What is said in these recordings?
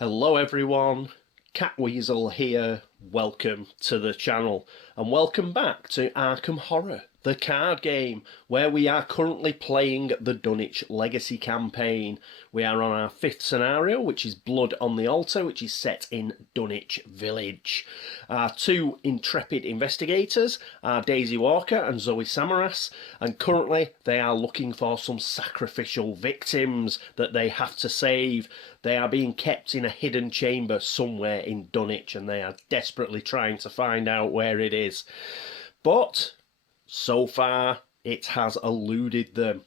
Hello everyone, Catweazle here, welcome to the channel and welcome back to Arkham Horror, the card game, where we are currently playing the Dunwich Legacy campaign. We are on our 5th scenario, which is Blood on the Altar, which is set in Dunwich Village. Our two intrepid investigators are Daisy Walker and Zoe Samaras, and currently they are looking for some sacrificial victims that they have to save. They are being kept in a hidden chamber somewhere in Dunwich, and they are desperately trying to find out where it is. But so far, it has eluded them.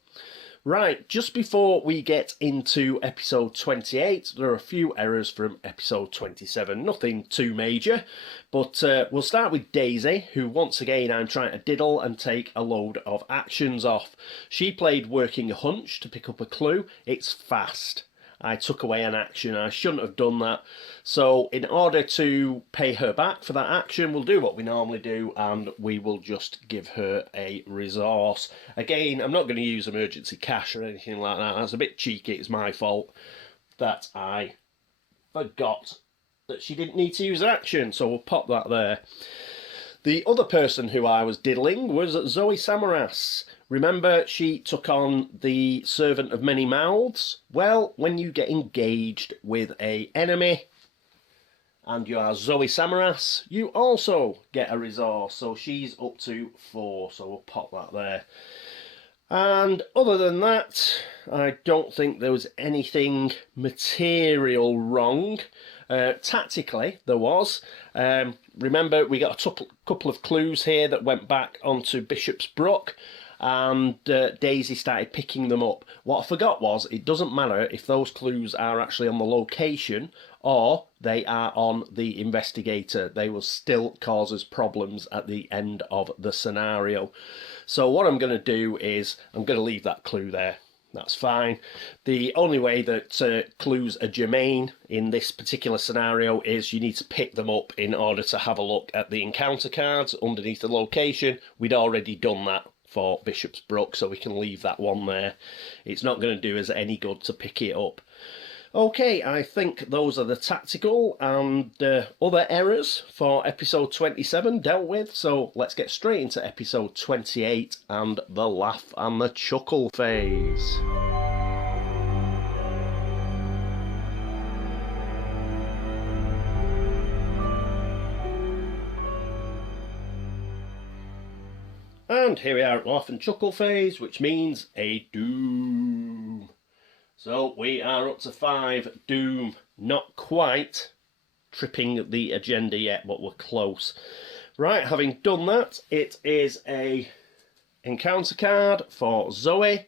Right, just before we get into episode 28, there are a few errors from episode 27. Nothing too major, but we'll start with Daisy, who once again I'm trying to diddle and take a load of actions off. She played Working a Hunch to pick up a clue. It's fast. I took away an action. I shouldn't have done that. So in order to pay her back for that action, we'll do what we normally do and we will just give her a resource. Again, I'm not going to use emergency cash or anything like that. That's a bit cheeky. It's my fault that I forgot that she didn't need to use an action. So we'll pop that there. The other person who I was diddling was Zoe Samaras. Remember, she took on the Servant of Many Mouths? Well, when you get engaged with an enemy and you are Zoe Samaras, you also get a resource. So she's up to 4, so we'll pop that there. And other than that, I don't think there was anything material wrong. Tactically, there was. Remember, we got a couple of clues here that went back onto Bishop's Brook, and Daisy started picking them up. What I forgot was, it doesn't matter if those clues are actually on the location or they are on the investigator. They will still cause us problems at the end of the scenario. So what I'm going to do is, I'm going to leave that clue there. That's fine. The only way that clues are germane in this particular scenario is you need to pick them up in order to have a look at the encounter cards underneath the location. We'd already done that for Bishop's Brook, so we can leave that one there. It's not going to do us any good to pick it up. Okay, I think those are the tactical and other errors for episode 27 dealt with, so let's get straight into episode 28 and the laugh and the chuckle phase. And here we are at laugh and chuckle phase, which means a doom. So we are up to 5, doom. Not quite tripping the agenda yet, but we're close. Right, having done that, it is a encounter card for Zoe,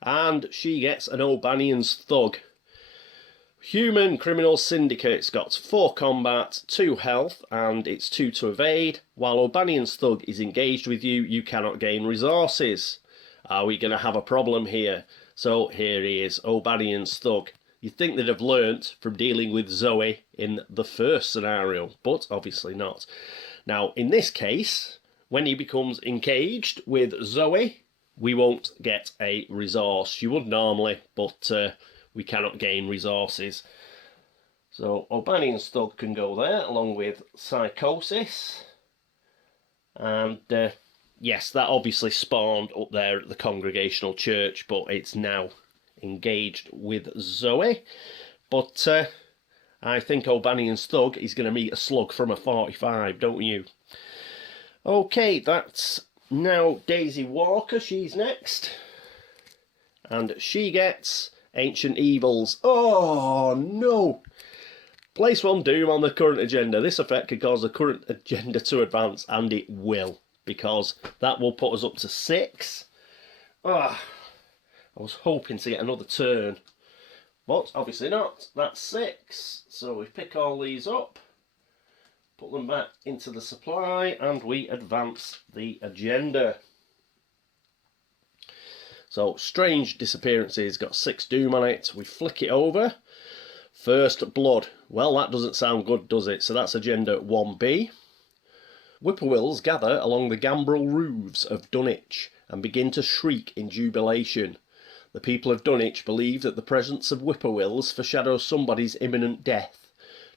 and she gets an O'Banion's Thug. Human Criminal Syndicate. It's got 4 combat, 2 health, and it's 2 to evade. While O'Banion's Thug is engaged with you, you cannot gain resources. Are we going to have a problem here? So here he is, O'Banion's Thug. You'd think they'd have learnt from dealing with Zoe in the first scenario, but obviously not. Now, in this case, when he becomes engaged with Zoe, we won't get a resource. You would normally, but we cannot gain resources. So O'Banion's Thug can go there, along with Psychosis. And yes, that obviously spawned up there at the Congregational Church, but it's now engaged with Zoe. But I think O'Banion's Thug is going to meet a slug from a 45, don't you? Okay, that's now Daisy Walker. She's next. And she gets Ancient Evils. Oh, no! Place 1 doom on the current agenda. This effect could cause the current agenda to advance, and it will, because that will put us up to 6. I was hoping to get another turn, but obviously not. That's 6. So we pick all these up, put them back into the supply, and we advance the agenda. So, Strange Disappearances, got 6 doom on it. We flick it over. First Blood. Well, that doesn't sound good, does it? So that's agenda 1B. Whippoorwills gather along the gambrel roofs of Dunwich and begin to shriek in jubilation. The people of Dunwich believe that the presence of whippoorwills foreshadows somebody's imminent death.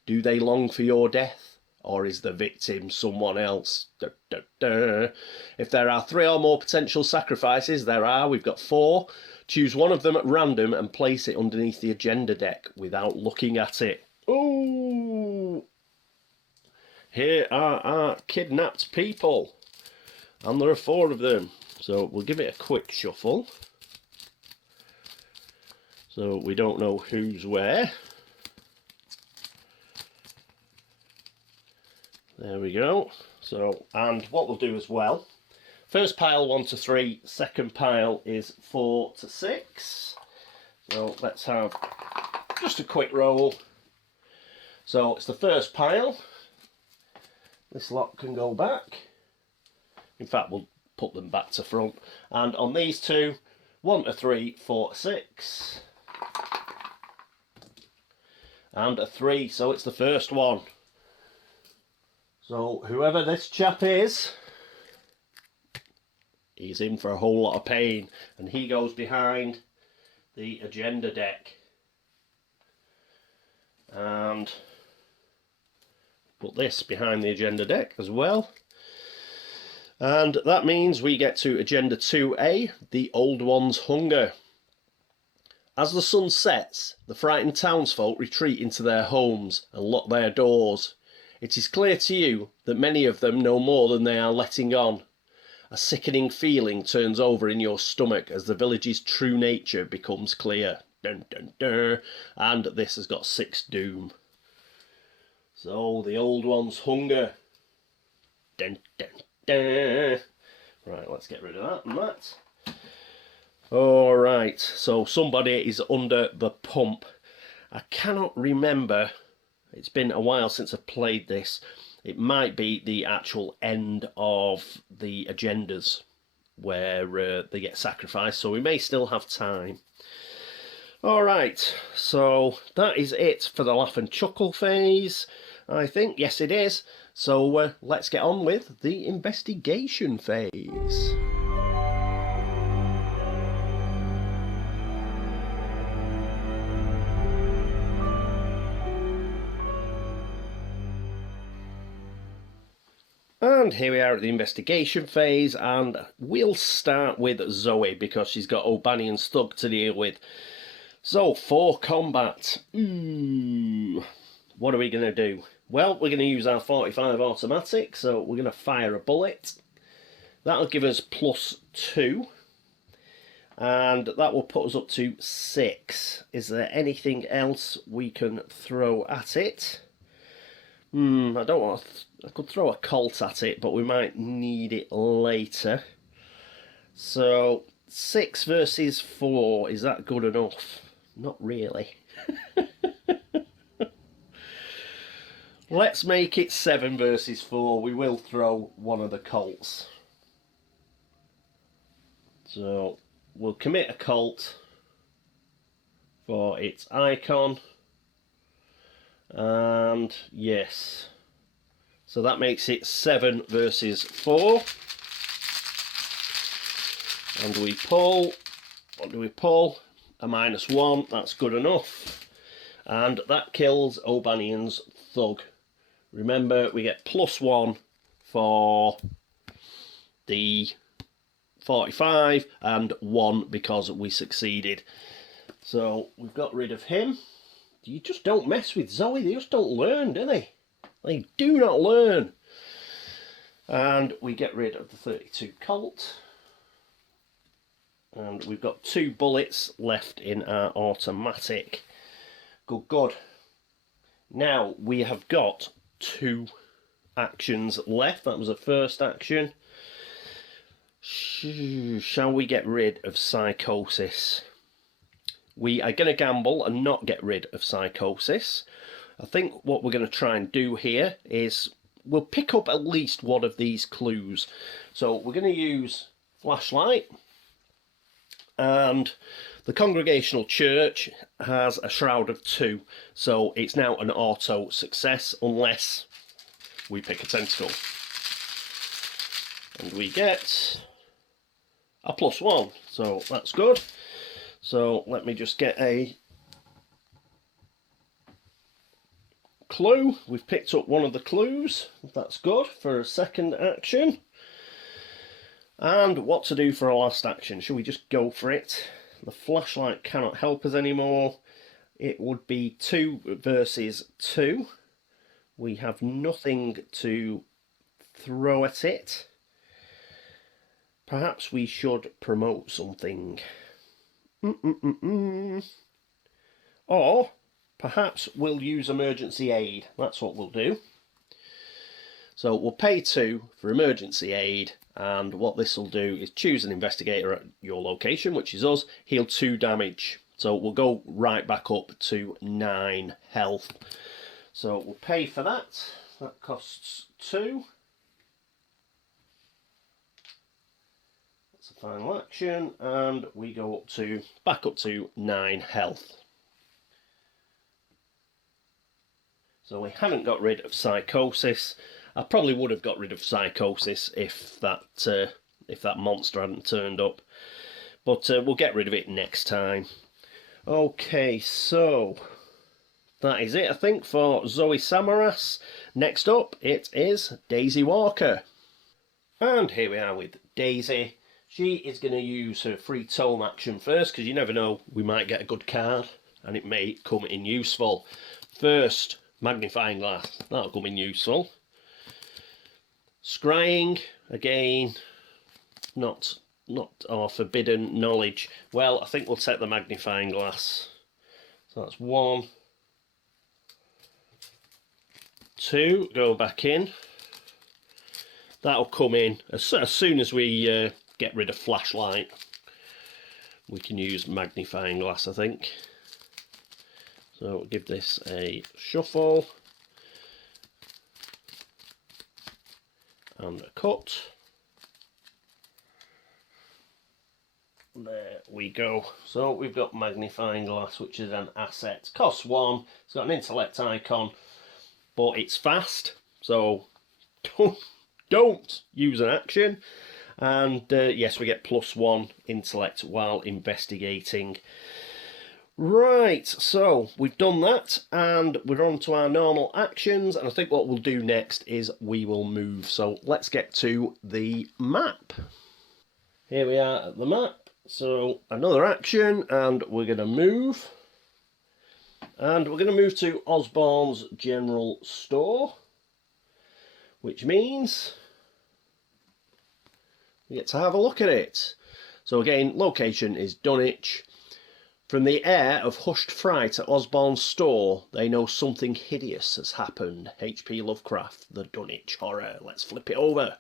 Do they long for your death? Or is the victim someone else? If there are 3 or more potential sacrifices, we've got 4. Choose one of them at random and place it underneath the agenda deck without looking at it. Ooh! Here are our kidnapped people. And there are 4 of them. So we'll give it a quick shuffle. So we don't know who's where. There we go. So, and what we'll do as well, first pile 1 to 3, second pile is 4 to 6. So let's have just a quick roll. So it's the first pile. This lot can go back. In fact, we'll put them back to front. And on these 2, 1 to 3, 4 to 6. And a 3, so it's the first one. So whoever this chap is, he's in for a whole lot of pain, and he goes behind the agenda deck. And put this behind the agenda deck as well. And that means we get to agenda 2A, the Old One's Hunger. As the sun sets, the frightened townsfolk retreat into their homes and lock their doors. It is clear to you that many of them know more than they are letting on. A sickening feeling turns over in your stomach as the village's true nature becomes clear. Dun, dun, dun. And this has got 6 doom. So, the Old One's Hunger. Dun, dun, dun. Right, let's get rid of that and that. Alright, so somebody is under the pump. I cannot remember. It's been a while since I've played this. It might be the actual end of the agendas where they get sacrificed, so we may still have time. Alright, so that is it for the laugh and chuckle phase, I think. Yes, it is. So let's get on with the investigation phase. And here we are at the investigation phase, and we'll start with Zoe because she's got O'Banion's thug to deal with. So, for combat, what are we going to do? Well, we're going to use our 45 automatic, so we're going to fire a bullet. That'll give us +2, and that will put us up to 6. Is there anything else we can throw at it? I don't want to... I could throw a Colt at it, but we might need it later. So, 6 versus 4, is that good enough? Not really. Let's make it 7 versus 4. We will throw one of the Colts. So, we'll commit a Colt for its icon. And, yes... So that makes it 7 versus 4. And we pull. What do we pull? A -1. That's good enough. And that kills O'Banion's thug. Remember, we get +1 for the 45 and 1 because we succeeded. So we've got rid of him. You just don't mess with Zoe. They just don't learn, do they? They do not learn. And we get rid of the 32 Colt. And we've got 2 bullets left in our automatic. Good, good. Now we have got 2 actions left. That was the first action. Shall we get rid of psychosis? We are going to gamble and not get rid of psychosis. I think what we're going to try and do here is we'll pick up at least one of these clues. So we're going to use flashlight, and the Congregational Church has a shroud of 2, so it's now an auto success unless we pick a tentacle. And we get a +1, so that's good. So let me just get a clue. We've picked up one of the clues. That's good for a second action. And what to do for a last action? Shall we just go for it? The flashlight cannot help us anymore. It would be 2 versus 2. We have nothing to throw at it. Perhaps we should promote something. Or perhaps we'll use emergency aid. That's what we'll do. So we'll pay 2 for emergency aid, and what this will do is choose an investigator at your location, which is us, heal 2 damage. So we'll go right back up to 9 health. So we'll pay for that. That costs 2. That's a final action, and we go back up to 9 health. So we haven't got rid of psychosis. I probably would have got rid of psychosis if that monster hadn't turned up, but we'll get rid of it next time. Okay, so that is it, I think, for Zoe Samaras. Next up, it is Daisy Walker. And here we are with Daisy. She is going to use her free tome action first, because you never know, we might get a good card, and it may come in useful. First, magnifying glass. That'll come in useful. Scrying, again, not our forbidden knowledge. Well, I think we'll take the magnifying glass. So that's 1, 2, go back in. That'll come in as soon as we get rid of flashlight. We can use magnifying glass, I think. So we'll give this a shuffle. And a cut. There we go. So we've got magnifying glass, which is an asset. Costs 1. It's got an intellect icon, but it's fast. So don't use an action. And yes, we get +1 intellect while investigating. Right, so we've done that, and we're on to our normal actions, and I think what we'll do next is we will move. So let's get to the map. Here we are at the map. So another action, and we're going to move. And we're going to move to Osborne's General Store, which means we get to have a look at it. So again, location is Dunwich. From the air of hushed fright at Osborne's store, they know something hideous has happened. H.P. Lovecraft, the Dunwich Horror. Let's flip it over.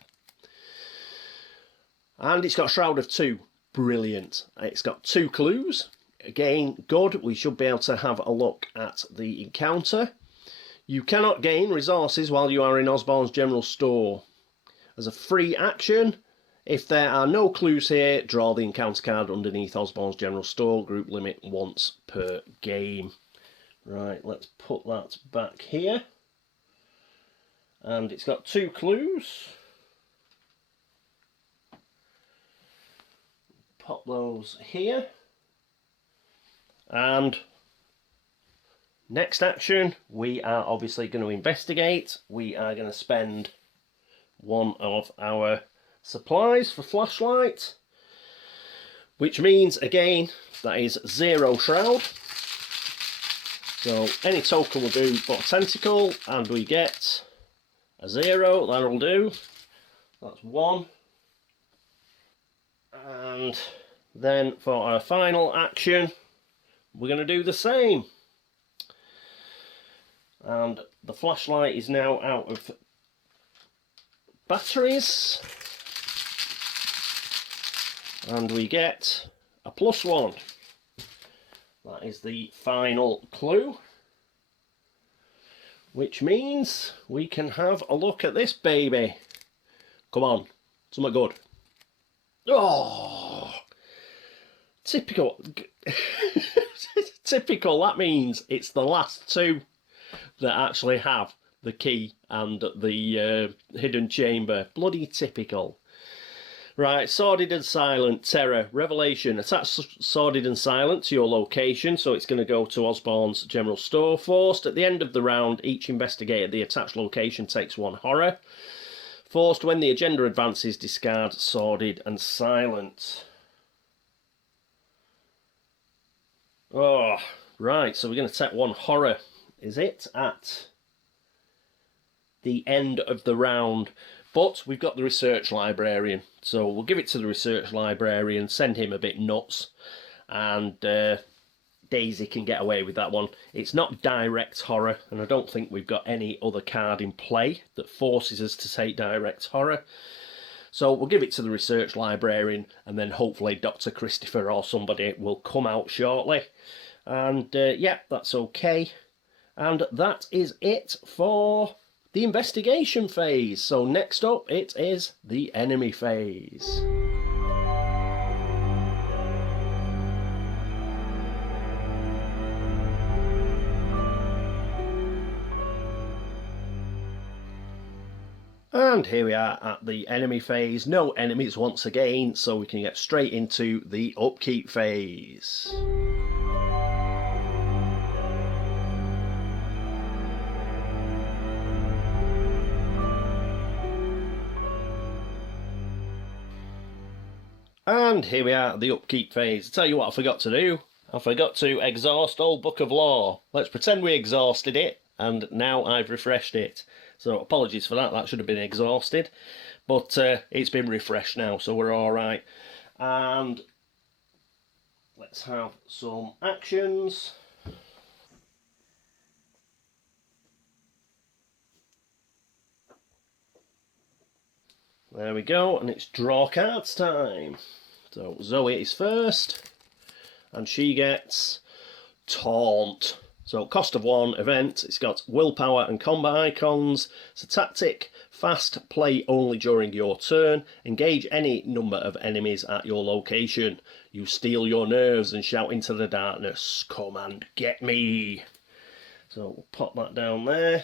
And it's got a Shroud of 2. Brilliant. It's got 2 clues. Again, good. We should be able to have a look at the encounter. You cannot gain resources while you are in Osborne's General Store. As a free action, if there are no clues here, draw the encounter card underneath Osborne's General Store. Group limit once per game. Right, let's put that back here. And it's got 2 clues. Pop those here. And next action, we are obviously going to investigate. We are going to spend 1 of our supplies for flashlight, which means again that is 0 shroud. So any token will do but a tentacle, and we get a 0. That'll do. That's 1. And then for our final action, we're going to do the same. And the flashlight is now out of batteries. And we get a +1. That is the final clue. Which means we can have a look at this baby. Come on, something good. Oh! Typical. Typical, that means it's the last 2 that actually have the key and the hidden chamber. Bloody typical. Right, Sordid and Silent, Terror, Revelation. Attach Sordid and Silent to your location, so it's going to go to Osborne's General Store. Forced, at the end of the round, each investigator at the attached location takes 1 horror. Forced, when the agenda advances, discard Sordid and Silent. Oh, right, so we're going to take 1 horror. Is it at the end of the round? But we've got the research librarian, so we'll give it to the research librarian, send him a bit nuts, and Daisy can get away with that one. It's not direct horror, and I don't think we've got any other card in play that forces us to take direct horror. So we'll give it to the research librarian, and then hopefully Dr. Christopher or somebody will come out shortly. And yeah, that's okay. And that is it for the investigation phase. So next up, it is the enemy phase. And here we are at the enemy phase. No enemies once again, so we can get straight into the upkeep phase. And here we are at the upkeep phase. I'll tell you what I forgot to do. I forgot to exhaust Old Book of Law. Let's pretend we exhausted it, and now I've refreshed it. So apologies for that, that should have been exhausted. But it's been refreshed now, so we're alright. And let's have some actions. There we go, and it's draw cards time. So Zoe is first, and she gets Taunt. So cost of 1 event, it's got willpower and combat icons. It's a tactic, fast, play only during your turn. Engage any number of enemies at your location. You steal your nerves and shout into the darkness, "Come and get me." So we'll pop that down there.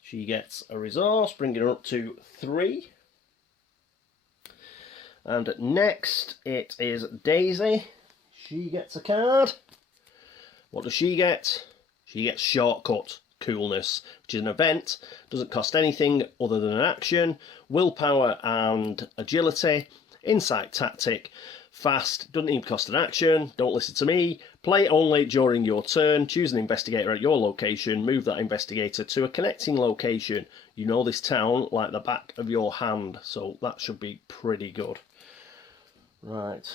She gets a resource, bringing her up to 3. And next it is Daisy. She gets a card. What does she get? She gets Shortcut Coolness, which is an event. Doesn't cost anything other than an action. Willpower and agility. Insight tactic. Fast. Doesn't even cost an action. Don't listen to me. Play only during your turn. Choose an investigator at your location. Move that investigator to a connecting location. You know this town like the back of your hand, so that should be pretty good. Right,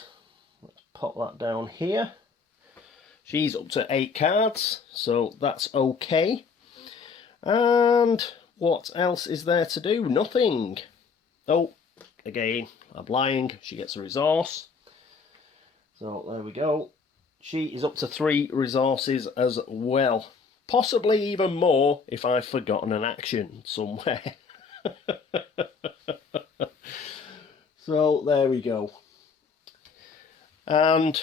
let's pop that down here. She's up to 8 cards, so that's okay. And what else is there to do? Nothing. Oh, again, I'm lying. She gets a resource. So there we go. She is up to 3 resources as well. Possibly even more if I've forgotten an action somewhere. So there we go. And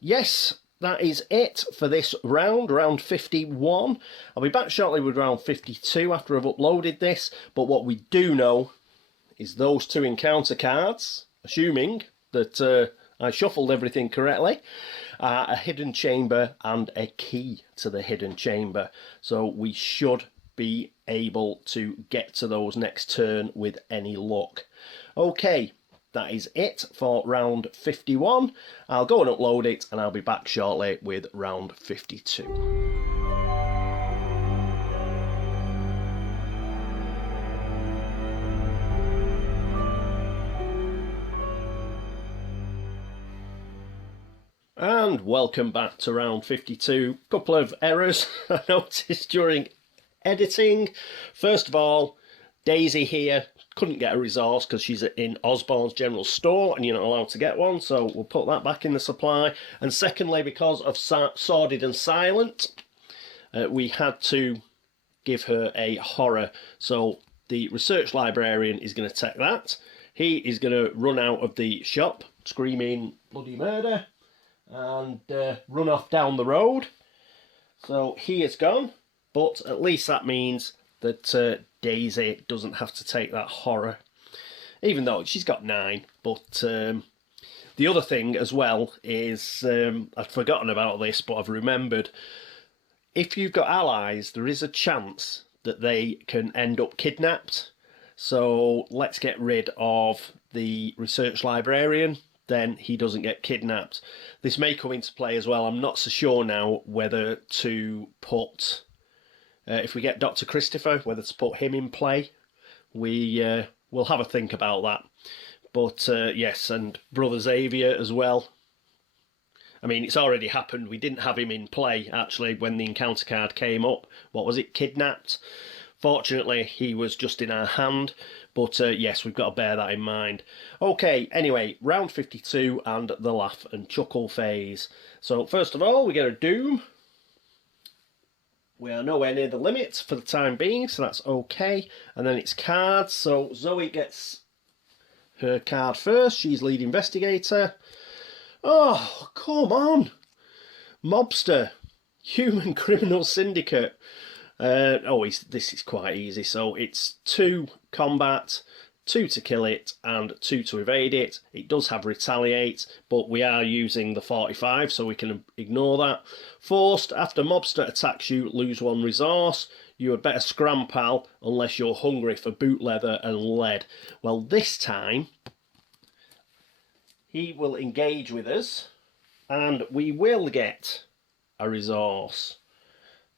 yes, that is it for this round, round 51. I'll be back shortly with round 52 after I've uploaded this. But what we do know is those 2 encounter cards, assuming that I shuffled everything correctly, a hidden chamber and a key to the hidden chamber. So we should be able to get to those next turn with any luck. Okay. That is it for round 51. I'll go and upload it, and I'll be back shortly with round 52. And welcome back to round 52. Couple of errors I noticed during editing. First of all, Daisy here couldn't get a resource because she's in Osborne's General Store and you're not allowed to get one, so we'll put that back in the supply. And secondly, because of Sordid and Silent, we had to give her a horror. So the research librarian is going to take that. He is going to run out of the shop screaming bloody murder and run off down the road. So he is gone, but at least that means that Daisy doesn't have to take that horror. even though she's got 9. But the other thing as well is, I'd forgotten about this, but I've remembered, if you've got allies, there is a chance that they can end up kidnapped. So let's get rid of the research librarian, then he doesn't get kidnapped. This may come into play as well. I'm not so sure now whether to put, if we get Dr. Christopher, whether to put him in play. We'll have a think about that. But yes, and Brother Xavier as well. I mean, it's already happened. We didn't have him in play, actually, when the encounter card came up. What was it? Kidnapped. Fortunately, he was just in our hand. But yes, we've got to bear that in mind. Okay, anyway, round 52 and the laugh and chuckle phase. So first of all, we get a doom. We are nowhere near the limit for the time being, so that's okay. And then it's cards. So Zoe gets her card first. She's lead investigator. Oh, come on. Mobster. Human criminal syndicate. This is quite easy. So it's 2 combat, 2 to kill it, and 2 to evade it. It does have retaliate, but we are using the 45, so we can ignore that. Forced, after mobster attacks you, lose 1 resource. You had better scram, pal, unless you're hungry for boot leather and lead. Well, this time, he will engage with us, and we will get a resource.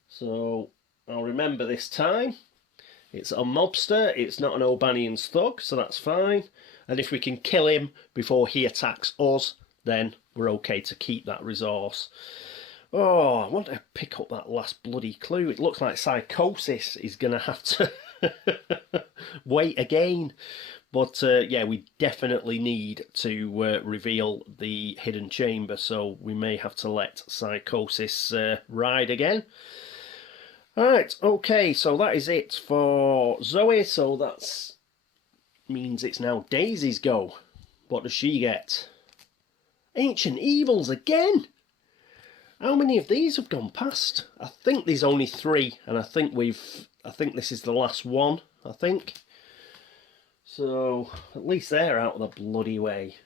So I'll remember this time. It's a mobster, it's not an O'Banian's thug, so that's fine. And if we can kill him before he attacks us, then we're okay to keep that resource. Oh, I want to pick up that last bloody clue. It looks like Psychosis is going to have to wait again. But yeah, we definitely need to reveal the hidden chamber, so we may have to let Psychosis ride again. Alright, okay, so that is it for Zoe, so that means it's now Daisy's go. What does she get? Ancient Evils again? How many of these have gone past? I think there's only 3, and I think this is the last one, I think. So, at least they're out of the bloody way.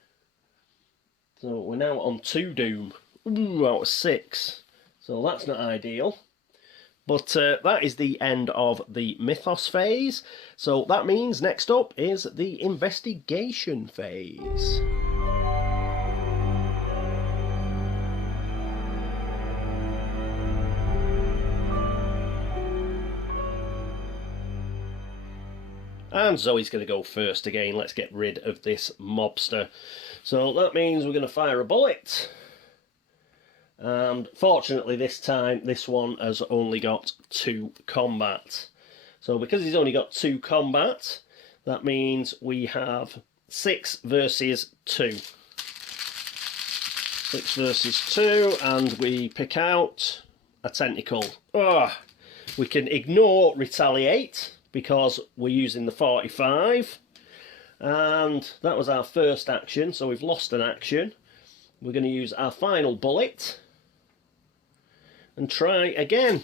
So, we're now on 2 Doom. Ooh, out of 6. So, that's not ideal. But that is the end of the Mythos phase. So, that means next up is the investigation phase. And Zoe's going to go first again. Let's get rid of this mobster. So that means we're going to fire a bullet. And fortunately this time, this one has only got 2 combat. So because he's only got 2 combat, that means we have 6 versus 2. 6 versus 2, and we pick out a tentacle. Oh, we can ignore retaliate, because we're using the 45, and that was our first action, so we've lost an action. We're going to use our final bullet and try again,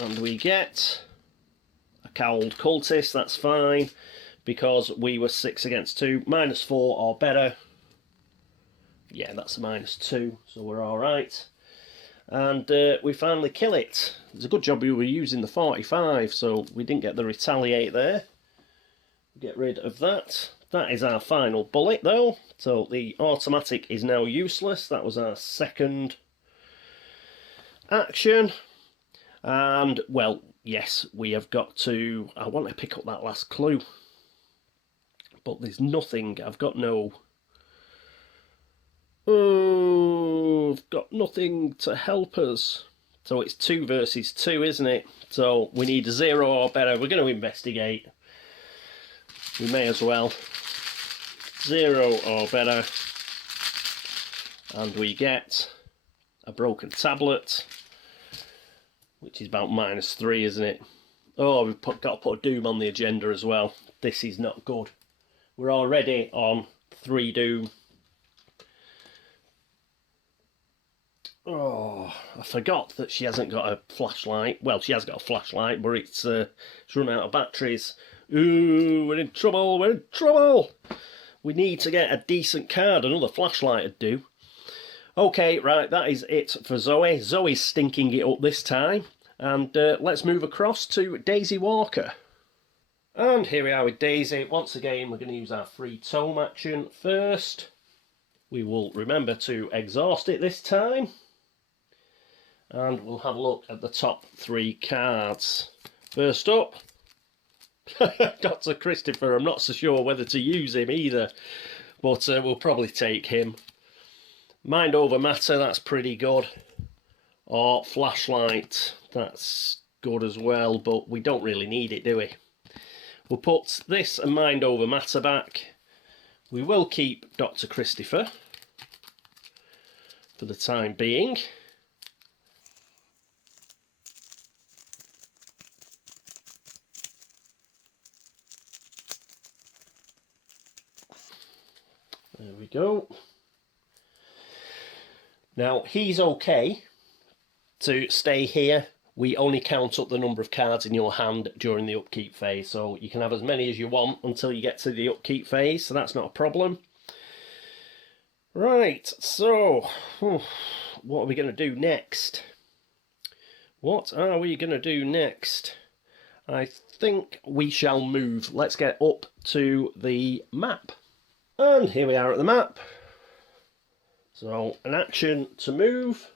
and we get a cowled cultist. That's fine, because we were 6 against 2, -4 or better. Yeah, that's a -2, so we're alright. And we finally kill it. It's a good job we were using the 45, so we didn't get the retaliate there. Get rid of that. That is our final bullet, though. So the automatic is now useless. That was our second action. And, well, yes, we have got to... I want to pick up that last clue. But there's nothing. I've got no... Oh, I've got nothing to help us. So it's 2 versus 2, isn't it? So we need a 0 or better. We're going to investigate. We may as well. 0 or better. And we get a broken tablet, which is about -3, isn't it? Oh, we've got to put a doom on the agenda as well. This is not good. We're already on 3 doom. Oh, I forgot that she hasn't got a flashlight. Well, she has got a flashlight, but it's run out of batteries. Ooh, we're in trouble, we're in trouble! We need to get a decent card, another flashlight would do. Okay, right, that is it for Zoe. Zoe's stinking it up this time. And let's move across to Daisy Walker. And here we are with Daisy. Once again, we're going to use our free tome action first. We will remember to exhaust it this time. And we'll have a look at the top 3 cards. First up, Dr. Christopher. I'm not so sure whether to use him either, but we'll probably take him. Mind over matter, that's pretty good. Or flashlight, that's good as well, but we don't really need it, do we? We'll put this and mind over matter back. We will keep Dr. Christopher for the time being. There we go. Now, he's okay to stay here. We only count up the number of cards in your hand during the upkeep phase, so you can have as many as you want until you get to the upkeep phase, so that's not a problem. Right, so what are we going to do next? What are we going to do next? I think we shall move. Let's get up to the map. And here we are at the map. So, an action to move.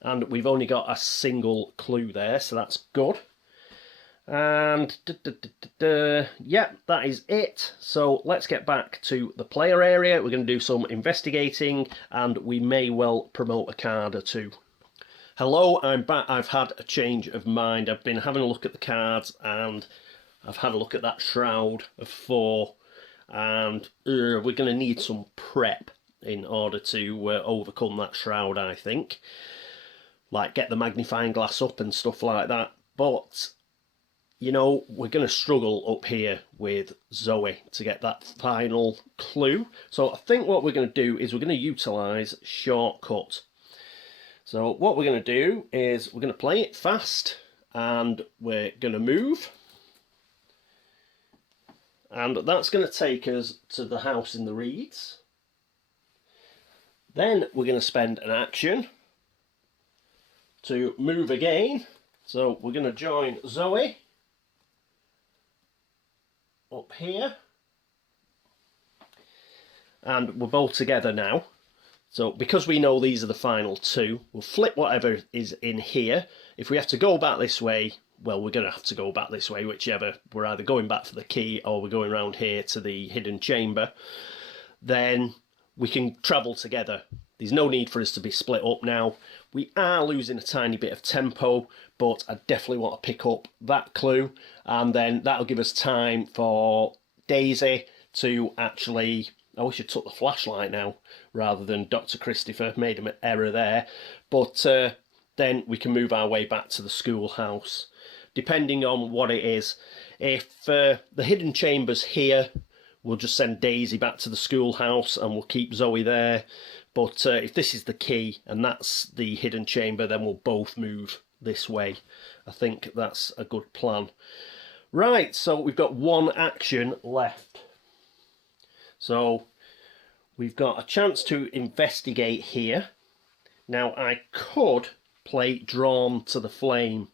And we've only got a single clue there, so that's good. And, yeah, that is it. So, let's get back to the player area. We're going to do some investigating, and we may well promote a card or two. Hello, I'm back. I've had a change of mind. I've been having a look at the cards, and I've had a look at that Shroud of 4. And we're going to need some prep in order to overcome that Shroud, I think. Like, get the magnifying glass up and stuff like that. But, you know, we're going to struggle up here with Zoe to get that final clue. So I think what we're going to do is we're going to utilise Shortcut. So what we're going to do is we're going to play it fast, and we're going to move. And that's going to take us to the house in the reeds. Then we're going to spend an action to move again. So we're going to join Zoe up here. And we're both together now. So because we know these are the final 2, we'll flip whatever is in here. If we have to go back this way, well, we're going to have to go back this way, whichever. We're either going back for the key or we're going around here to the hidden chamber. Then we can travel together. There's no need for us to be split up now. We are losing a tiny bit of tempo, but I definitely want to pick up that clue. And then that'll give us time for Daisy to actually... I wish I took the flashlight now rather than Dr. Christopher. Made an error there. But then we can move our way back to the schoolhouse. Depending on what it is. If the hidden chamber's here, we'll just send Daisy back to the schoolhouse and we'll keep Zoe there. But if this is the key and that's the hidden chamber, then we'll both move this way. I think that's a good plan. Right, so we've got one action left. So we've got a chance to investigate here. Now I could play Drawn to the Flame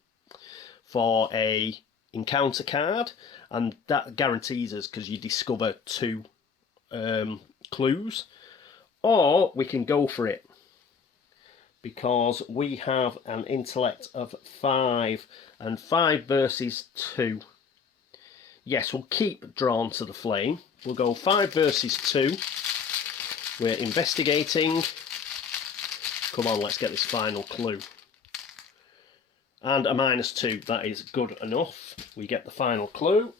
for a encounter card, and that guarantees us because you discover 2 clues. Or we can go for it because we have an intellect of 5, and 5 versus 2. Yes, we'll keep Drawn to the Flame. We'll go 5 versus 2. We're investigating. Come on, let's get this final clue. And a -2, that is good enough. We get the final clue.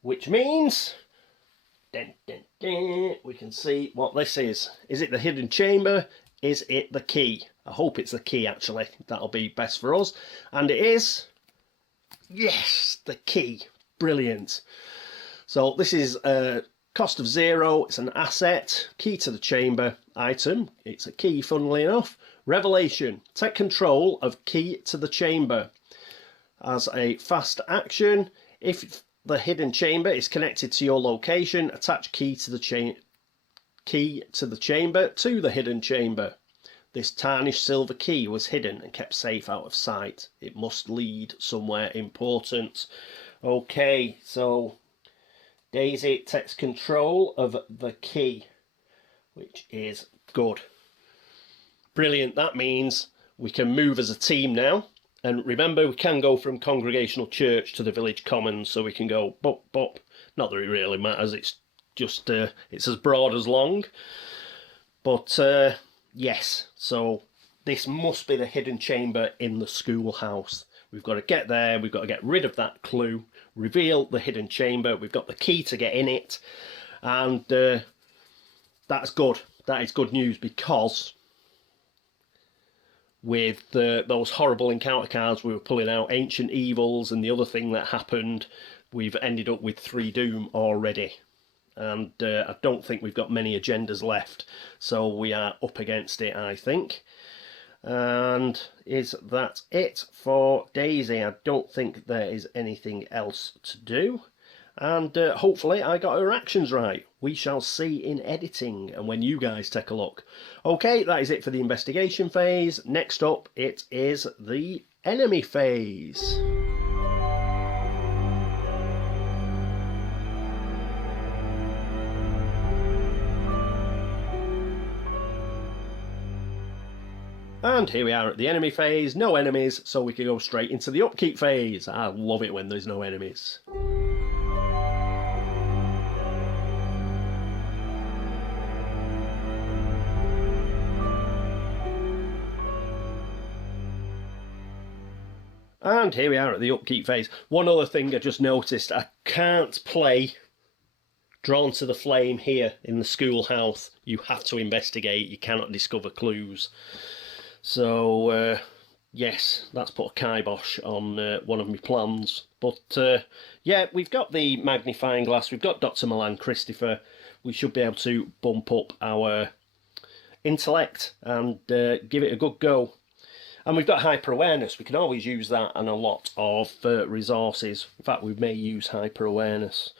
Which means... Dun, dun, dun, we can see what this is. Is it the hidden chamber? Is it the key? I hope it's the key, actually. That'll be best for us. And it is... Yes, the key. Brilliant. So this is Cost of 0, it's an asset. Key to the chamber, item, it's a key funnily enough. Revelation, take control of key to the chamber. As a fast action, if the hidden chamber is connected to your location, attach key to the chamber to the hidden chamber. This tarnished silver key was hidden and kept safe out of sight. It must lead somewhere important. Okay, so Daisy takes control of the key, which is good. Brilliant. That means we can move as a team now. And remember, we can go from Congregational Church to the village commons, so we can go bop, bop. Not that it really matters, it's just, it's as broad as long. But, yes, so this must be the hidden chamber in the schoolhouse. We've got to get there, we've got to get rid of that clue, reveal the hidden chamber, we've got the key to get in it, and that's good. That is good news, because with those horrible encounter cards we were pulling out, Ancient Evils and the other thing that happened, we've ended up with 3 Doom already. And I don't think we've got many agendas left, so we are up against it, I think. And is that it for Daisy? I don't think there is anything else to do. And hopefully I got her actions right. We shall see in editing and when you guys take a look. Okay, that is it for the investigation phase. Next up, it is the enemy phase. And here we are at the enemy phase. No enemies, so we can go straight into the upkeep phase. I love it when there's no enemies. And here we are at the upkeep phase. One other thing I just noticed, I can't play Drawn to the Flame here in the schoolhouse. You have to investigate, you cannot discover clues. So, yes, that's put a kibosh on one of my plans. But, yeah, we've got the magnifying glass, we've got Dr. Milan Christopher. We should be able to bump up our intellect and give it a good go. And we've got hyper-awareness. We can always use that and a lot of resources. In fact, we may use hyper-awareness.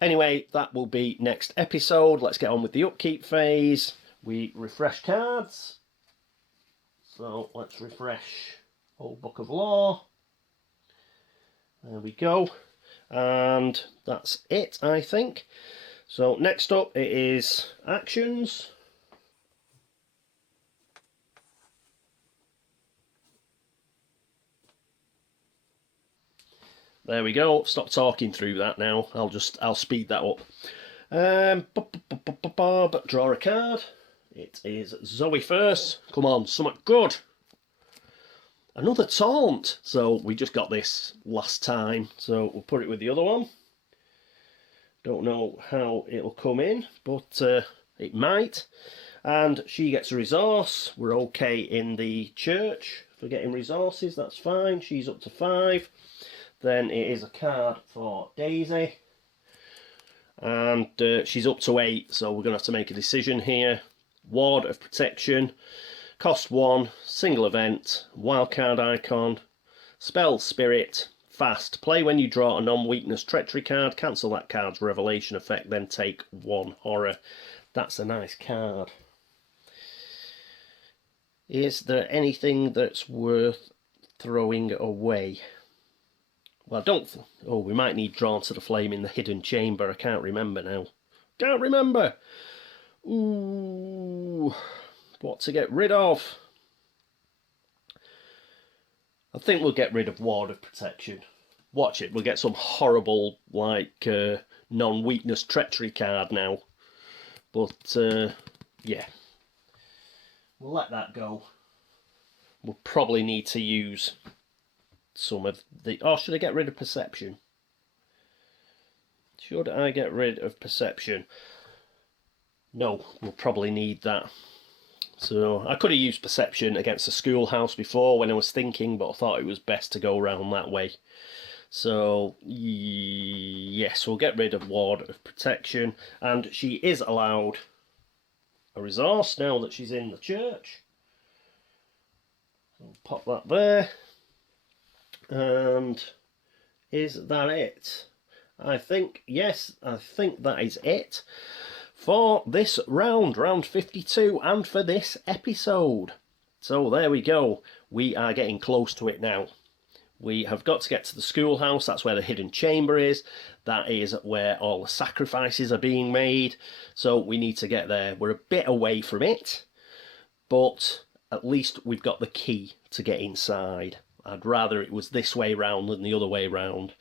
Anyway, that will be next episode. Let's get on with the upkeep phase. We refresh cards. So let's refresh Old Book of Law. There we go. And that's it, I think. So next up it is actions. There we go. Stop talking through that now. I'll speed that up. Draw a card. It is Zoe first. Come on, something good. Another taunt. So we just got this last time. So we'll put it with the other one. Don't know how it'll come in, but it might. And she gets a resource. We're okay in the church for getting resources. That's fine. She's up to 5. Then it is a card for Daisy. And she's up to 8, so we're going to have to make a decision here. Ward of Protection. Cost 1, single event, wildcard icon, spell Spirit, fast. Play when you draw a non-weakness treachery card, cancel that card's revelation effect, then take 1 horror. That's a nice card. Is there anything that's worth throwing away? Well, I don't... Oh, we might need Drawn to the Flame in the hidden chamber. I can't remember now. Can't remember! Ooh... What to get rid of? I think we'll get rid of Ward of Protection. Watch it, we'll get some horrible, like, non-weakness treachery card now. But, yeah. We'll let that go. We'll probably need to use some of the... Oh, should I get rid of Perception? Should I get rid of Perception? No, we'll probably need that. So I could have used Perception against the schoolhouse before when I was thinking, but I thought it was best to go around that way. So, yes, we'll get rid of Ward of Protection. And she is allowed a resource now that she's in the church. I'll pop that there. And is that it? I think, yes, I think that is it for this round, round 52, and for this episode. So there we go. We are getting close to it now. We have got to get to the schoolhouse. That's where the hidden chamber is. That is where all the sacrifices are being made. So we need to get there. We're a bit away from it, but at least we've got the key to get inside. I'd rather it was this way round than the other way round,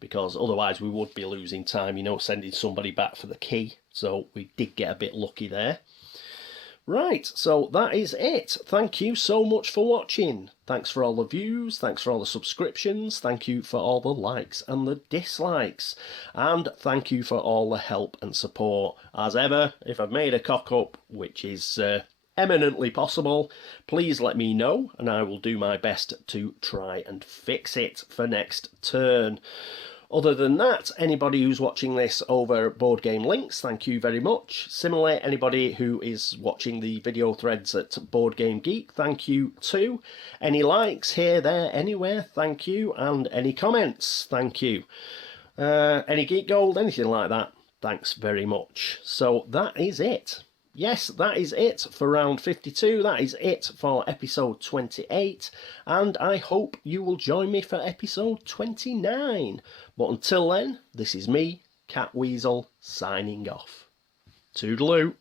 because otherwise we would be losing time, you know, sending somebody back for the key. So we did get a bit lucky there. Right, so that is it. Thank you so much for watching. Thanks for all the views, thanks for all the subscriptions, thank you for all the likes and the dislikes, and thank you for all the help and support. As ever, if I've made a cock-up, which is eminently possible, please let me know and I will do my best to try and fix it for next turn. Other than that, anybody who's watching this over Board Game Links, thank you very much. Similarly, anybody who is watching the video threads at Board Game Geek, thank you too. Any likes here, there, anywhere, thank you. And any comments, thank you. Any Geek Gold, anything like that, thanks very much. So that is it. Yes, that is it for round 52. That is it for episode 28. And I hope you will join me for episode 29. But until then, this is me, Catweazle, signing off. Toodaloo.